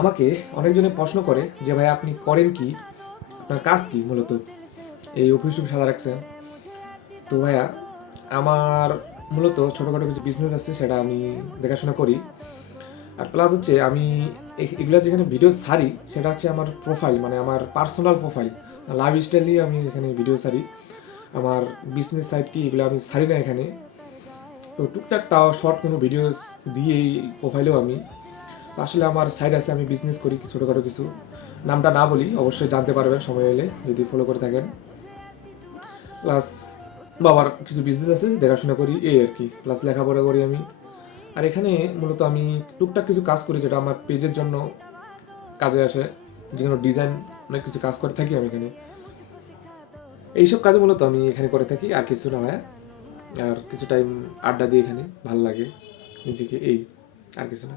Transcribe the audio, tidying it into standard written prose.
আমাকে অনেকজনে প্রশ্ন করে যে ভাই আপনি করেন কি, আপনার কাজ কি মূলত, এই অফিস টফিস সাজা রাখছেন। তো ভাইয়া আমার মূলত ছোটোখাটো কিছু বিজনেস আছে, সেটা আমি দেখাশোনা করি। আর প্লাস হচ্ছে আমি এগুলো যেখানে ভিডিও ছাড়ি সেটা হচ্ছে আমার প্রোফাইল, মানে আমার পার্সোনাল প্রোফাইল, লাইফ স্টাইল নিয়ে আমি এখানে ভিডিও ছাড়ি। আমার বিজনেস সাইট কি এগুলো আমি ছাড়ি না এখানে। তো টুকটাক তাও শর্ট কোনো ভিডিওস দিয়ে এই প্রোফাইলেও আমি, তো আসলে আমার সাইড আছে, আমি বিজনেস করি কিছু ছোটোখাটো কিছু, নামটা না বলি, অবশ্যই জানতে পারবেন সময় এলে যদি ফলো করে থাকেন। প্লাস বাবার কিছু বিজনেস আছে দেখাশোনা করি এই আর কি, প্লাস লেখাপড়া করি আমি। আর এখানে মূলত আমি টুকটাক কিছু কাজ করি যেটা আমার পেজের জন্য কাজে আসে, যেগুলো ডিজাইন অনেক কিছু কাজ করে থাকি আমি এখানে। এইসব কাজে মূলত আমি এখানে করে থাকি, আর কিছু না হয়। আর কিছু টাইম আড্ডা দিই এখানে, ভালো লাগে নিজেকে, এই আর কিছু না।